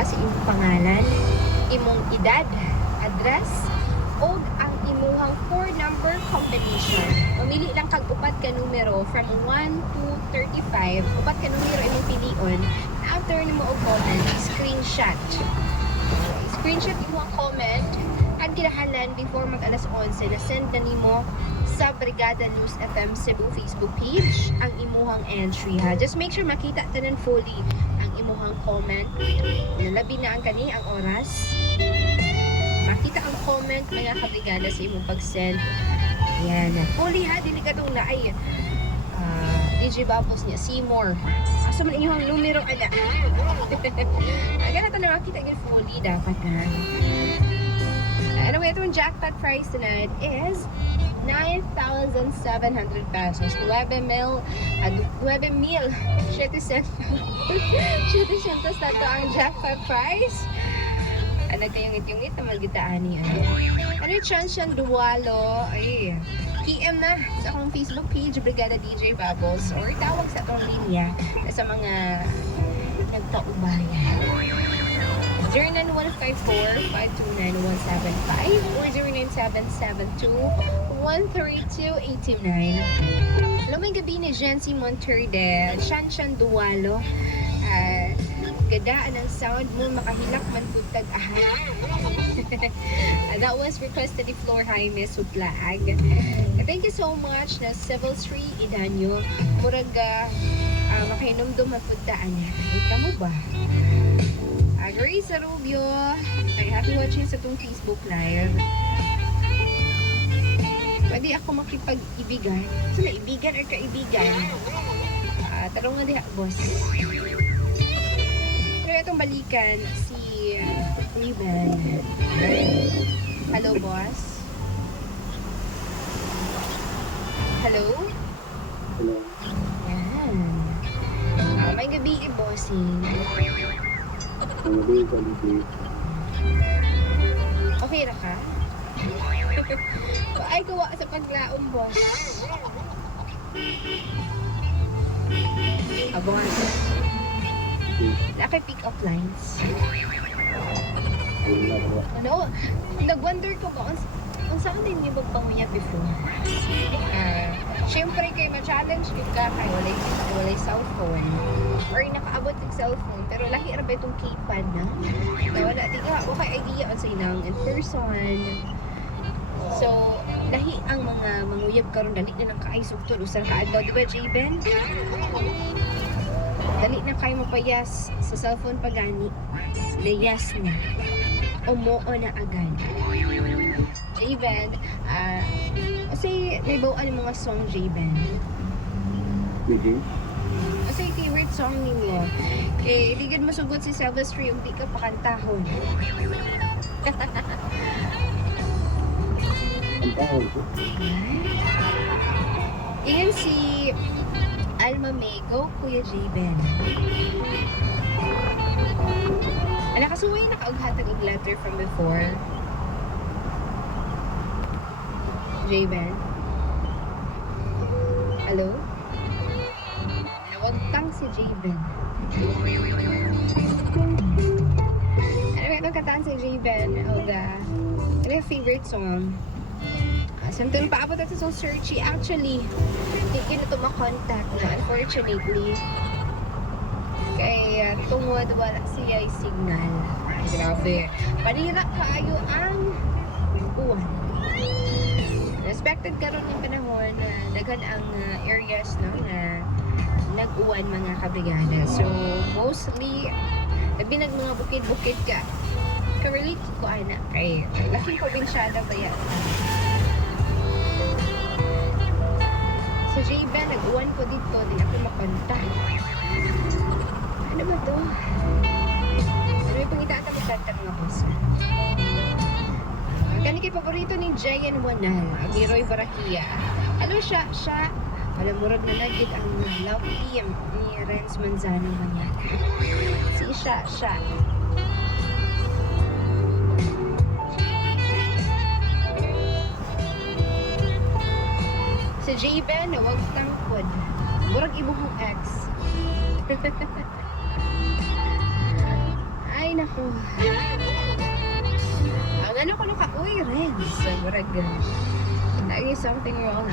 ka sa imong pangalan, imong edad, address, o ang imuhang 4-number combination. Mamili lang kag upat ka numero from 1 to 35. Upat ka numero imong pilion. After nimo og comment, screenshot. Screenshot imong comment ang kinahanglan before mag alas 11 na send na nimo sa Brigada News FM Cebu Facebook page ang imuhang entry ha. Just make sure makita tanan fully ang imuhang comment. Nalabi na ang kani ang oras. Makita ang comment mga kabrigada sa imong pag-send. Ayan. Fully ha, dili ka itong naay. DJ Bubbles niya, Seymour. Asa man inyong numero, ala. Agad na ito na makita yung fully dapat na. Anyway, itong jackpot prize tonight is 9,700 pesos. 9,000 7 centos na ito ang jackpot prize. Nagkayungit-yungit na malgitaan niya. Ano yung chance yan? Duwalo. Ay, PM na sa akong Facebook page, Brigada DJ Bubbles, or tawag sa atong linya sa mga nagtaubayan. 09154-529-175 or 09772-132-829. Alam mo yung gabi ni Jency Monterde, Shanshan Duwalo. Gadaan ang sound mo, makahilak man putag ahan. That was requested ni Flor Jaime Sutlaag. Thank you so much na Civil Sri Idanyo. Muraga makahinumdum at pagdaan niya. Ay, kamo ba? Grace Rubio. Ay, happy watching sa itong Facebook Live. Pwede ako makipag-ibigan. So, na ibigan or kaibigan? Tarong nga diha, boss. Pero itong balikan, si Ruben. Hello, boss. Hello? Hello. Yan. May gabi, bossing. Okay na ka? Ay, gawa sa paglaom, boss. Abang. Naka pick up lines. Ano? Nag-wonder ko ba kung saan din yung magpanguyab before? Siyempre kayo ma-challenge yung ka kayo walay cellphone or nakaabot yung cellphone pero lahi ra ba itong keypad na wala di ka okay idea on sa inang in person. So lahi ang mga manguyab karon dali na nang kaay sugtod usa ka adlaw di ba J-Ben? Dali na kayo mapayas sa cellphone pagani. Layas na. Umoo na agad. J-Ben, kasi may bawaan yung mga song J-Ben. Kasi favorite song ninyo. Eh, di gud masugot si Silvestri yung di ka pakantahon. Antahon ko. Iyan si Alma May. Go, Kuya J-Ben. Nakasuway nakaughatag og letter from before. J-Ben. Hello? Nawagtang si J-Ben. Ano ba itong kataan si J-Ben? Ano yung favorite song? Samtang paabot ito sa searchy. Actually, hindi ko na ito makontact na unfortunately. Kaya tungod wala siya yung signal. Grabe. Panira kaayo ang uwan. Expected karon ng panahon na daghan ang areas no, na nag-uwan mga kabrigada. So, mostly, nabinag mga bukid-bukid ka. Ka-relate ko, anak, kay laking probinsyada ba yan? Sa J-Ben, nag-uwan ko dito, di ako makonta. Ano ba to? Ano yung pangitaan na magkanta mga boss? Kani kay paborito ni Jayan Wanal, ang Roy Barahia. Ano siya? Wala murag na nagit ang love team ni Renz Manzano Manyata. Si siya. Si J-Ben, wag tangkod. Murag ibuhong ex. Ay, Ay, naku. Ang ano ko ka, uy, Renz. Sobrang lagi something wrong.